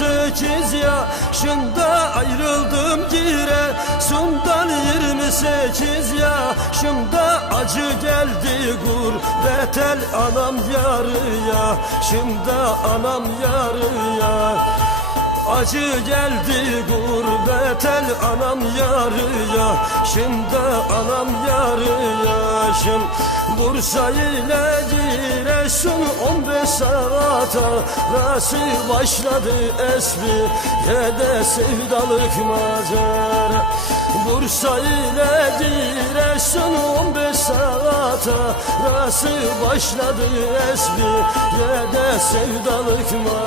28 yaşında ayrıldım Giresun'dan 28 yaşında acı geldi gurbet el anam yarıya Şimdi anam yarıya Acı geldi gurbet el anam yarıya Şimdi anam yarıya Şimdi Bursa ile Giresun 15 saat arası başladı esmi Yede sevdalık macera. Bursa ile Giresun 15 saat arası başladı esmi Yede sevdalık macerası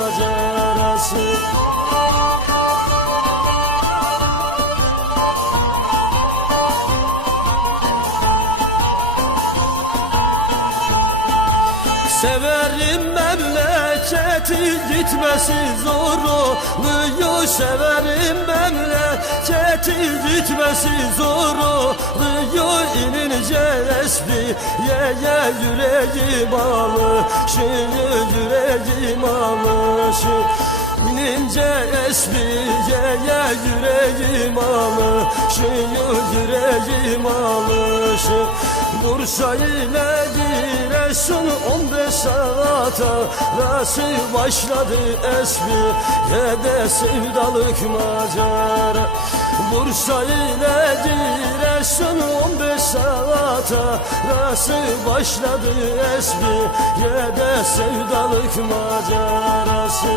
Severim memleketi gitmesi zor oluyor Severim memleketi gitmesi zor oluyor İnince esbi ye ye yüreğim alışıyor Yüreğim alışıyor İnince esmiye ye yüreğim alışıyor Yüreğim alışıyor Bursa iledir Resul 15 saata Rası başladı esmi Yede sevdalık macara Bursa iledir Resul 15 saata Rası başladı esmi Yede sevdalık macarası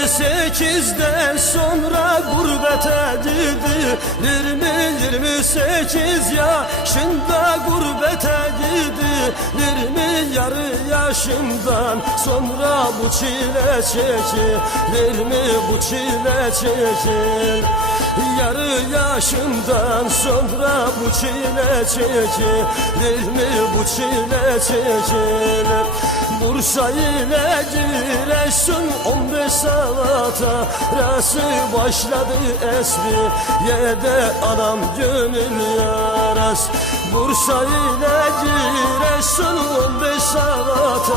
28'den sonra gurbete gidilir mi? 28 yaşında gurbete gidilir mi? Yarı yaşından sonra bu çile çekilir mi? Bu çile çekilir Yarı yaşından sonra bu çile çekilir mi? Bu çile çekilir Bursa ile Giresun 15 saat arası başladı esmi Yede anam gönül yaras Bursa ile Giresun 15 saat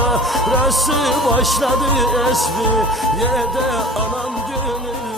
arası başladı esmi Yede anam gönül